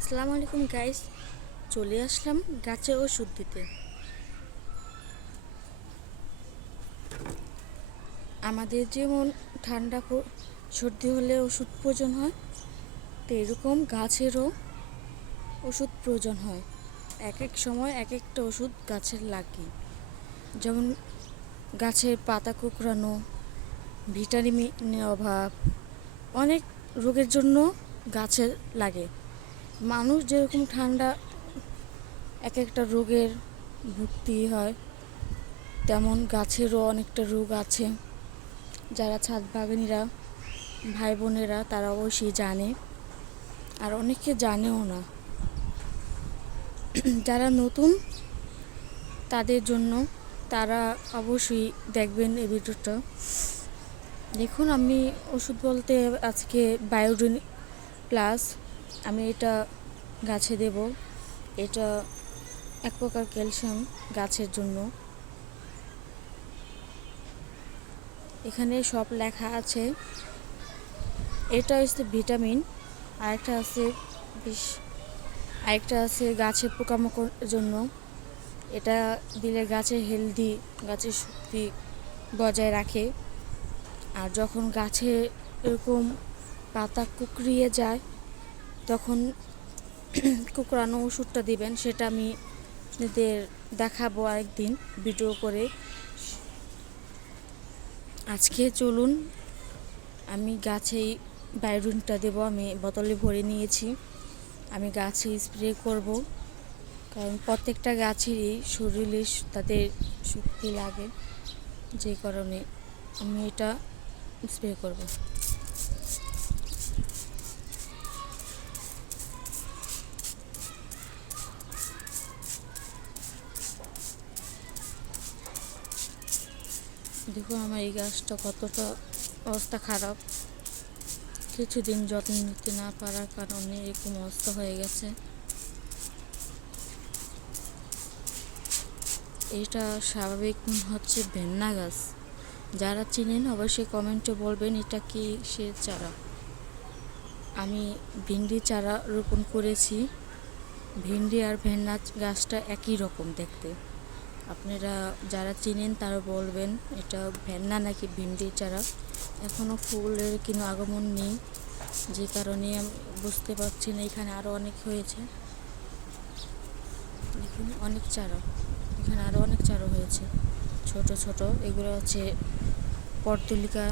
আসসালামু আলাইকুম গাইস, চলে আসলাম গাছে ওষুধ দিতে। আমাদের যেমন ঠান্ডা সর্দি হলে ওষুধ প্রয়োজন হয়, তো এরকম গাছেরও ওষুধ প্রয়োজন হয়। এক এক সময় এক একটা ওষুধ গাছের লাগে। যেমন গাছের পাতা কুঁকড়ানো, ভিটামিনের অভাব, অনেক রোগের জন্য গাছের লাগে। মানুষ যেরকম ঠান্ডা এক একটা রোগের ভুক্তি হয়, তেমন গাছেরও অনেকটা রোগ আছে। যারা ছাদ বাগানিরা ভাই বোনেরা তারা অবশ্যই জানে, আর অনেকে জানেও না। যারা নতুন তাদের জন্য তারা অবশ্যই দেখবেন এই ভিডিওটা। দেখুন, আমি ওষুধ বলতে আজকে বায়োডিন প্লাস আমি এটা গাছে দেব। এটা এক প্রকার ক্যালসিয়াম গাছের জন্য। এখানে সব লেখা আছে। এটা হচ্ছে ভিটামিন, আরেকটা আছে বিষ, আরেকটা আছে গাছের পোকামাকড়ের জন্য। এটা দিলে গাছের হেলদি, গাছের শক্তি বজায় রাখে। আর যখন গাছে এরকম পাতা কুঁকড়িয়ে যায় তখন কুঁকড়ানো ওষুধটা দিবেন, সেটা আমি আপনাদের দেখাবো আরেকদিন ভিডিও করে। আজকে চলুন, আমি গাছেই বায়োডিনটা দেবো। আমি বোতলে ভরে নিয়েছি, আমি গাছে স্প্রে করব, কারণ প্রত্যেকটা গাছেরই শরীরে তাদের শক্তি লাগে, যে কারণে আমি এটা স্প্রে করব। দেখো আমার এই গাছটা কতটা অবস্থা খারাপ, কিছুদিন যত্ন নিতে না পারার কারণে এরকম অবস্থা হয়ে গেছে। এটা স্বাভাবিক হচ্ছে ভেন্না গাছ। যারা চিনেন অবশ্যই কমেন্টে বলবেন এটা কি সে চারা। আমি ভিন্ডি চারা রোপণ করেছি। ভিন্ডি আর ভেন্না গাছটা একই রকম দেখতে। আপনারা যারা চিনেন তারা বলবেন এটা ভেন্না নাকি ভিন্ডি চারা। এখনও ফুলের কোনো আগমন নেই, যে কারণে আমি বুঝতে পারছি না। এখানে আরও অনেক হয়েছে, দেখুন অনেক চারা, এখানে আরও অনেক চারা হয়েছে ছোট ছোট। এগুলো হচ্ছে পর্তুলিকা।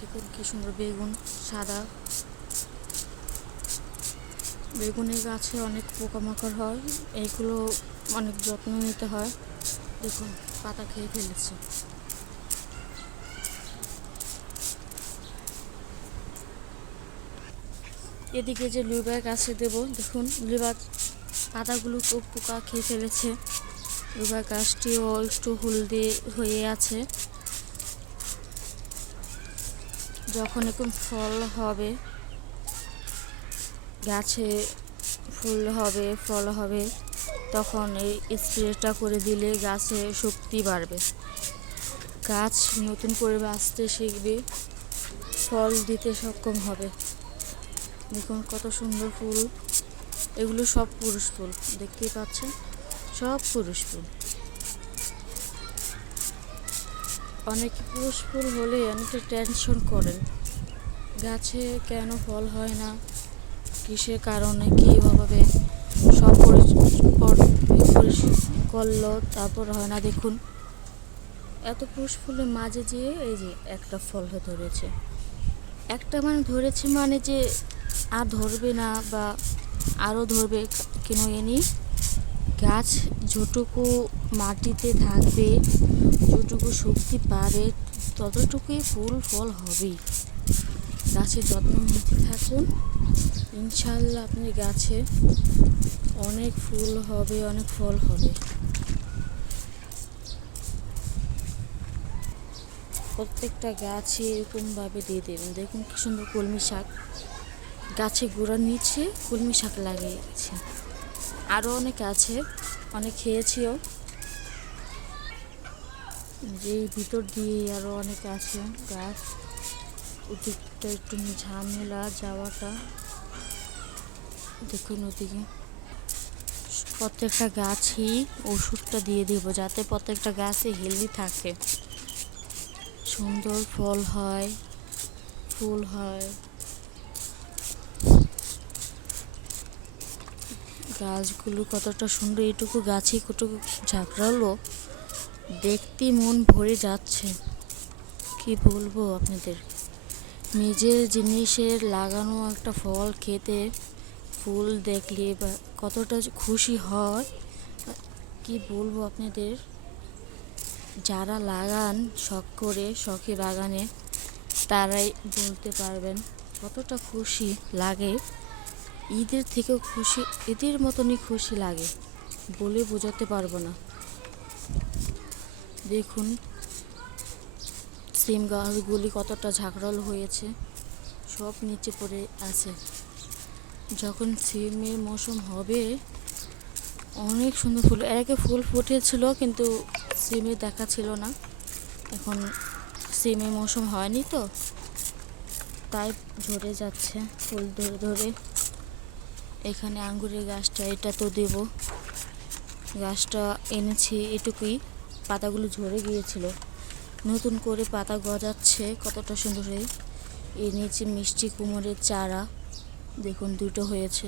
দেখুন কি সুন্দর বেগুন, সাদা বেগুনের গাছে অনেক পোকামাকড় হয়, এইগুলো অনেক যত্ন নিতে হয়। দেখুন পাতা খেয়ে ফেলেছে। এদিকে যে লুইবার গাছে দেব, দেখুন লুইবার পাতাগুলো খুব পোকা খেয়ে ফেলেছে। লুইবার গাছটিও একটু হলদে হয়ে আছে। যখন এরকম ফল হবে, গাছে ফুল হবে, ফল হবে, তখন এই স্প্রেটা করে দিলে গাছে শক্তি বাড়বে, গাছ নতুন করে বাঁচতে শিখবে, ফল দিতে সক্ষম হবে। দেখুন কত সুন্দর ফুল, এগুলো সব পুরুষ ফুল, দেখতেই পাচ্ছেন সব পুরুষ ফুল। অনেকে পুরুষ ফুল হলে অনেকটা টেনশন করেন, গাছে কেন ফল হয় না, কিসের কারণে কীভাবে সব করলো তারপর হয় না। দেখুন এত পুরুষ ফুলের মাঝে যে এই যে একটা ফল ধরেছে, একটা মানে ধরেছে মানে যে আর ধরবে না বা আরও ধরবে কেন এনি। গাছ যতটুকু মাটিতে থাকবে, যতটুকু শক্তি পাবে, ততটুকুই ফুল ফল হবেই। গাছের যত্ন নিতে থাকুন, ইনশাল্লাহ আপনি গাছে অনেক ফুল হবে, অনেক ফল হবে। প্রত্যেকটা গাছে এরকমভাবে দিয়ে দেবেন। দেখুন কি সুন্দর কলমি শাক, গাছে গোড়ার নিচে কলমি শাক লাগিয়েছে। আরও অনেক আছে, অনেক খেয়েছিও। যে ভিতর দিয়ে আরও অনেক আছে গাছ। ওদিকটা একটু ঝামেলা যাওয়াটা, দেখুন ওদিকে। প্রত্যেকটা গাছই ওষুধটা দিয়ে দেবো যাতে প্রত্যেকটা গাছে হেলদি থাকে, সুন্দর ফল হয়, ফুল হয়। গাছগুলো কতটা সুন্দর, এইটুকু গাছে কতটুকু ঝাঁকড়ালো, দেখতে মন ভরে যাচ্ছে। কি বলবো আপনাদের, নিজের জিনিসের লাগানো একটা ফল খেতে, ফুল দেখলে বা কতটা খুশি হয় কি বলবো আপনাদের। যারা লাগান শখ করে, শখে বাগানে, তারাই বলতে পারবেন কতটা খুশি লাগে। ঈদের থেকেও খুশি, ঈদের মতনই খুশি লাগে, বলে বোঝাতে পারবো না। দেখুন সিম গাছগুলি কতটা ঝাঁকড়াল হয়েছে, সব নিচে পড়ে আছে। যখন সিমের মৌসুম হবে অনেক সুন্দর ফুল, এর আগে ফুল ফুটেছিল কিন্তু সিমে দেখা ছিল না। এখন সিমের মৌসুম হয়নি তো, তাই ঝরে যাচ্ছে ফুল ধরে ধরে। এখানে আঙ্গুরের গাছটা, এটা তো দেব, গাছটা এনেছি এটুকুই, পাতাগুলো ঝরে গিয়েছিল, নতুন করে পাতা গজাচ্ছে কতটা সুন্দর হয়ে। এনেছি মিষ্টি কুমড়ের চারা, দেখুন দুটো হয়েছে।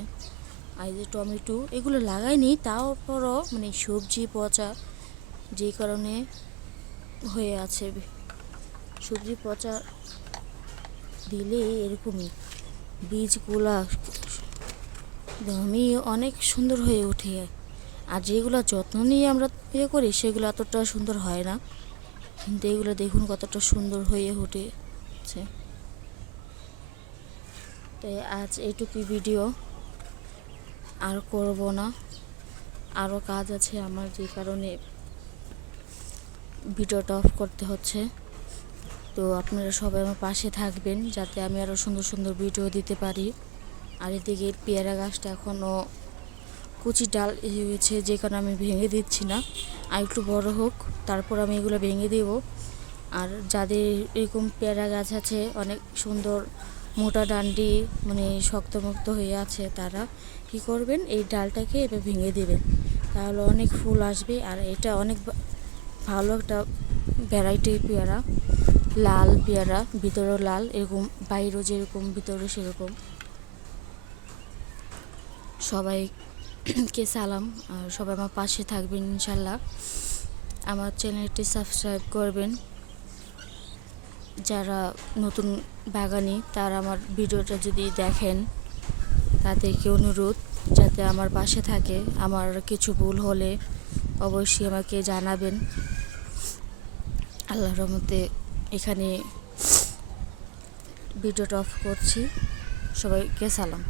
আর যে টমেটো, এগুলো লাগাইনি, তারপরও মানে সবজি পচা যে কারণে হয়ে আছে। সবজি পচা দিলে এরকমই বীজগুলা আমি অনেক সুন্দর হয়ে ওঠে। আর যেগুলো যত্ন নিয়ে আমরা করি সেগুলো এতটা সুন্দর হয় না, কিন্তু এগুলো দেখুন কতটা সুন্দর হয়ে উঠেছে। তাই আজ এইটুকুই ভিডিও, আর করব না, আরও কাজ আছে আমার, যে কারণে ভিডিওটা অফ করতে হচ্ছে। তো আপনারা সবাই আমার পাশে থাকবেন যাতে আমি আরও সুন্দর সুন্দর ভিডিও দিতে পারি। আর এদিকে পেয়ারা গাছটা এখনও কুচি ডাল হয়েছে, যে কারণে আমি ভেঙে দিচ্ছি না, আর একটু বড় হোক তারপর আমি এগুলো ভেঙে দেব। আর যাদের এরকম পেয়ারা গাছ আছে অনেক সুন্দর মোটা ডান্ডি মানে শক্তমুক্ত হয়ে আছে, তারা কি করবেন, এই ডালটাকে এবার ভেঙে দেবেন, তাহলে অনেক ফুল আসবে। আর এটা অনেক ভালো একটা ভ্যারাইটির পেয়ারা, লাল পেয়ারা, ভিতরেও লাল, এরকম বাইরেও যেরকম ভিতরে সেরকম। সবাইকে সালাম, আর সবাই আমার পাশে থাকবেন ইনশাল্লাহ। আমার চ্যানেলটি সাবস্ক্রাইব করবেন। যারা নতুন বাগানি তারা আমার ভিডিওটা যদি দেখেন, তাদেরকে অনুরোধ যাতে আমার পাশে থাকে। আমার কিছু ভুল হলে অবশ্যই আমাকে জানাবেন। আল্লাহর রহমতে এখানে ভিডিওটা অফ করছি। সবাইকে সালাম।